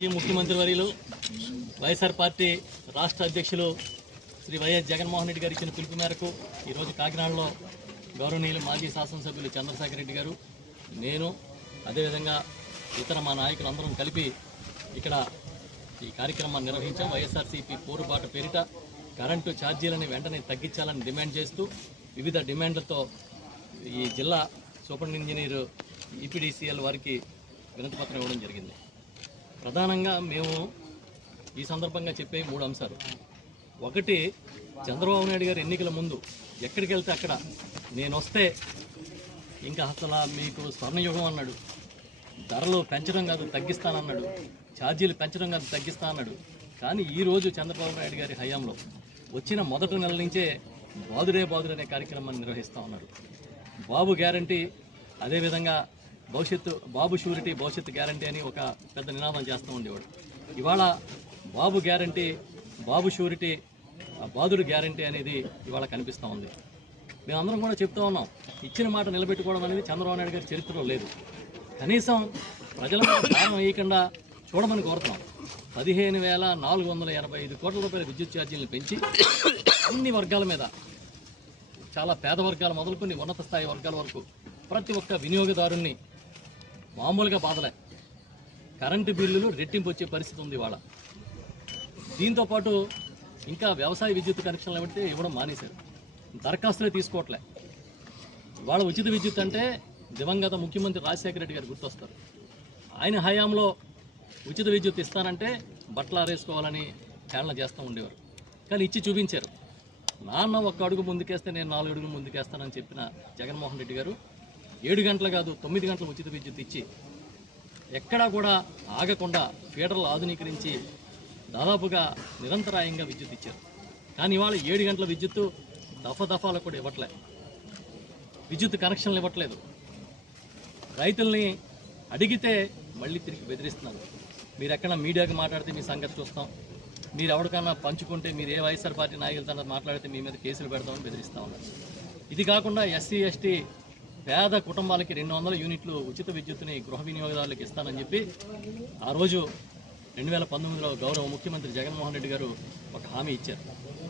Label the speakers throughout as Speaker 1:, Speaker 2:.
Speaker 1: ఈ ముఖ్యమంత్రి వర్యులు వైఎస్ఆర్ పార్టీ రాష్ట్ర అధ్యక్షులు శ్రీ వైఎస్ జగన్మోహన్ రెడ్డి గారు ఇచ్చిన పిలుపు మేరకు ఈరోజు కాకినాడలో గౌరవనీయులు మాజీ శాసనసభ్యులు చంద్రశేఖర్ రెడ్డి గారు నేను అదేవిధంగా ఇతర మా నాయకులందరం కలిపి ఇక్కడ ఈ కార్యక్రమాన్ని నిర్వహించాం. వైఎస్ఆర్సీపీ పోరుబాట పేరిట కరెంటు ఛార్జీలని వెంటనే తగ్గించాలని డిమాండ్ చేస్తూ వివిధ డిమాండ్లతో ఈ జిల్లా సూపర్ ఇంజనీర్ ఈపీడీసీఎల్ వారికి వినతిపత్రం ఇవ్వడం జరిగింది. ప్రధానంగా మేము ఈ సందర్భంగా చెప్పే మూడు అంశాలు. ఒకటి చంద్రబాబు నాయుడు గారు ఎన్నికల ముందు ఎక్కడికి వెళ్తే అక్కడ నేను వస్తే ఇంకా అసలు మీకు స్వర్ణయుగం అన్నాడు. ధరలు పెంచడం కాదు తగ్గిస్తానన్నాడు. ఛార్జీలు పెంచడం కాదు తగ్గిస్తా అన్నాడు కానీ ఈరోజు చంద్రబాబు నాయుడు గారి హయాంలో వచ్చిన మొదటి నెల నుంచే బాదురే బాదురే అనే కార్యక్రమాన్ని నిర్వహిస్తూ ఉన్నారు. బాబు గ్యారంటీ అదేవిధంగా భవిష్యత్తు బాబు షూరిటీ భవిష్యత్తు గ్యారంటీ అని ఒక పెద్ద నినాదం చేస్తూ ఉండేవాడు. ఇవాళ బాబు గ్యారంటీ బాబు షూరిటీ బాధుడు బాదుడు గ్యారంటీ అనేది ఇవాళ కనిపిస్తూ ఉంది. మేమందరం కూడా చెప్తూ ఉన్నాం ఇచ్చిన మాట నిలబెట్టుకోవడం అనేది చంద్రబాబు నాయుడు గారి చరిత్రలో లేదు. కనీసం ప్రజల మీద భారం వేయకుండా చూడమని కోరుతున్నాం. పదిహేను వేల నాలుగు వందల ఎనభై ఐదు కోట్ల రూపాయల విద్యుత్ ఛార్జీలను పెంచి అన్ని వర్గాల మీద చాలా పేద వర్గాలు మొదలుకొని ఉన్నత స్థాయి వర్గాల వరకు ప్రతి ఒక్క వినియోగదారుణ్ణి మామూలుగా బాధలే. కరెంటు బిల్లులు రెట్టింపు వచ్చే పరిస్థితి ఉంది ఇవాళ. దీంతో పాటు ఇంకా వ్యవసాయ విద్యుత్ కనెక్షన్లు పెడితే ఇవ్వడం మానేశారు. దరఖాస్తులే తీసుకోవట్లే. ఇవాళ ఉచిత విద్యుత్ అంటే దివంగత ముఖ్యమంత్రి రాజశేఖర రెడ్డి గారు గుర్తొస్తారు. ఆయన హయాంలో ఉచిత విద్యుత్ ఇస్తానంటే బట్టలు ఆరేసుకోవాలని హేళన చేస్తూ ఉండేవారు. కానీ ఇచ్చి చూపించారు. నాన్న ఒక్క అడుగు ముందుకేస్తే నేను నాలుగు అడుగులు ముందుకేస్తానని చెప్పిన జగన్మోహన్ రెడ్డి గారు ఏడు గంటలు కాదు తొమ్మిది గంటలు ఉచిత విద్యుత్ ఇచ్చి ఎక్కడా కూడా ఆగకుండా ఫీడర్లు ఆధునీకరించి దాదాపుగా నిరంతరాయంగా విద్యుత్ ఇచ్చారు. కానీ ఇవాళ ఏడు గంటల విద్యుత్తు దఫా దఫాలకు కూడా ఇవ్వట్లే. విద్యుత్ కనెక్షన్లు ఇవ్వట్లేదు. రైతుల్ని అడిగితే మళ్ళీ తిరిగి బెదిరిస్తున్నారు. మీరు ఎక్కడ మీడియాకి మాట్లాడితే మీ సంగతి చూస్తాం. మీరు ఎవరికన్నా పంచుకుంటే మీరు ఏ వైఎస్ఆర్ పార్టీ నాయకులతో మాట్లాడితే మీ మీద కేసులు పెడతామని బెదిరిస్తూ ఉన్నారు. ఇది కాకుండా ఎస్సీ ఎస్టీ పేద కుటుంబాలకి రెండు వందల యూనిట్లు ఉచిత విద్యుత్ని గృహ వినియోగదారులకు ఇస్తానని చెప్పి ఆ రోజు రెండు వేల పంతొమ్మిదిలో గౌరవ ముఖ్యమంత్రి జగన్మోహన్ రెడ్డి గారు ఒక హామీ ఇచ్చారు.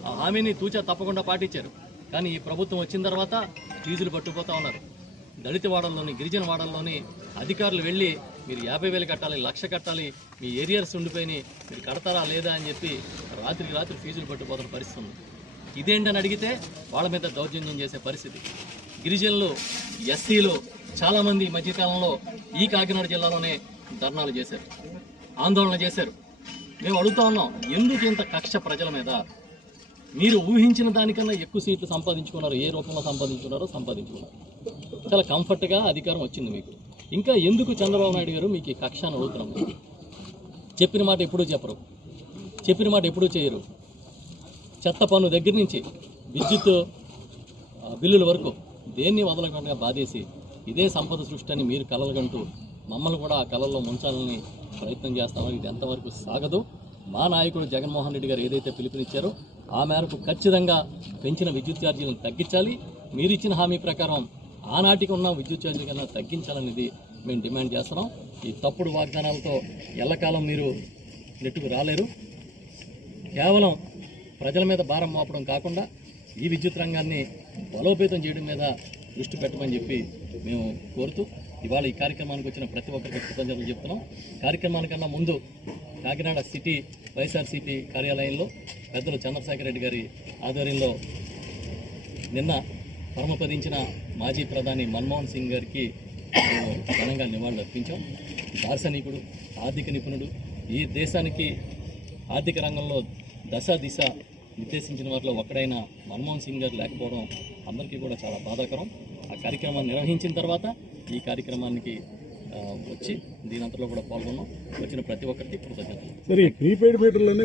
Speaker 1: ఆ హామీని తూచా తప్పకుండా పాటించారు. కానీ ఈ ప్రభుత్వం వచ్చిన తర్వాత ఫీజులు పట్టుకుపోతా ఉన్నారు. దళిత వాడల్లోని గిరిజన వాడల్లోని అధికారులు వెళ్ళి మీరు యాభై వేలు కట్టాలి లక్ష కట్టాలి మీ ఏరియాస్ ఉండిపోయినాయి మీరు కడతారా లేదా అని చెప్పి రాత్రికి రాత్రి ఫీజులు పట్టుకుపోతున్న పరిస్థితి ఉంది. ఇదేంటని అడిగితే వాళ్ళ మీద దౌర్జన్యం చేసే పరిస్థితి. గిరిజనులు ఎస్సీలు చాలామంది ఈ మధ్యకాలంలో ఈ కాకినాడ జిల్లాలోనే ధర్నాలు చేశారు ఆందోళన చేశారు. మేము అడుగుతా ఉన్నాం ఎందుకు ఇంత కక్ష ప్రజల మీద? మీరు ఊహించిన దానికన్నా ఎక్కువ సీట్లు సంపాదించుకున్నారు ఏ రూపంలో సంపాదించుకున్నారో సంపాదించుకున్నారు. చాలా కంఫర్ట్గా అధికారం వచ్చింది మీకు. ఇంకా ఎందుకు చంద్రబాబు నాయుడు గారు మీకు ఈ కక్ష అని అడుగుతున్నాం చెప్పిన మాట ఎప్పుడూ చెప్పరు చెప్పిన మాట ఎప్పుడూ చేయరు. చెత్త పన్ను దగ్గర నుంచి విద్యుత్ బిల్లుల వరకు దేన్ని వదలకుండా బాధేసి ఇదే సంపద సృష్టి అని మీరు కలలుగంటూ మమ్మల్ని కూడా ఆ కళల్లో ముంచాలని ప్రయత్నం చేస్తామో ఇది ఎంతవరకు సాగదు. మా నాయకుడు జగన్మోహన్ రెడ్డి గారు ఏదైతే పిలుపునిచ్చారో ఆ మేరకు ఖచ్చితంగా పెంచిన విద్యుత్ ఛార్జీలను తగ్గించాలి. మీరు ఇచ్చిన హామీ ప్రకారం ఆనాటికి ఉన్న విద్యుత్ ఛార్జీల కన్నా తగ్గించాలనేది మేము డిమాండ్ చేస్తున్నాం. ఈ తప్పుడు వాగ్దానాలతో ఎల్లకాలం మీరు నెట్టుకు రాలేరు. కేవలం ప్రజల మీద భారం మోపడం కాకుండా ఈ విద్యుత్ రంగాన్ని బలోపేతం చేయడం మీద దృష్టి పెట్టమని చెప్పి మేము కోరుతూ ఇవాళ ఈ కార్యక్రమానికి వచ్చిన ప్రతి ఒక్కరికి కృతజ్ఞతలు చెప్తున్నాం. కార్యక్రమానికన్నా ముందు కాకినాడ సిటీ వైఎస్ఆర్సీపీ కార్యాలయంలో పెద్దలు చంద్రశేఖర్ రెడ్డి గారి ఆధ్వర్యంలో నిన్న పరమపదించిన మాజీ ప్రధాని మన్మోహన్ సింగ్ గారికి మేము ఘనంగా నివాళులు అర్పించాం. దార్శనికుడు ఆర్థిక నిపుణుడు. ఈ దేశానికి ఆర్థిక రంగంలో దశ దిశ నిర్దేశించిన వారిలో ఒకడైన మన్మోహన్ సింగ్ గారు లేకపోవడం అందరికీ కూడా చాలా బాధాకరం. ఆ కార్యక్రమాన్ని నిర్వహించిన తర్వాత ఈ కార్యక్రమానికి వచ్చి వచ్చి దీనంతలో కూడా పాల్గొన్నాం. వచ్చిన ప్రతి ఒక్కరికి కృతజ్ఞతలు.
Speaker 2: సరే ప్రీపెయిడ్ మీటర్లోనే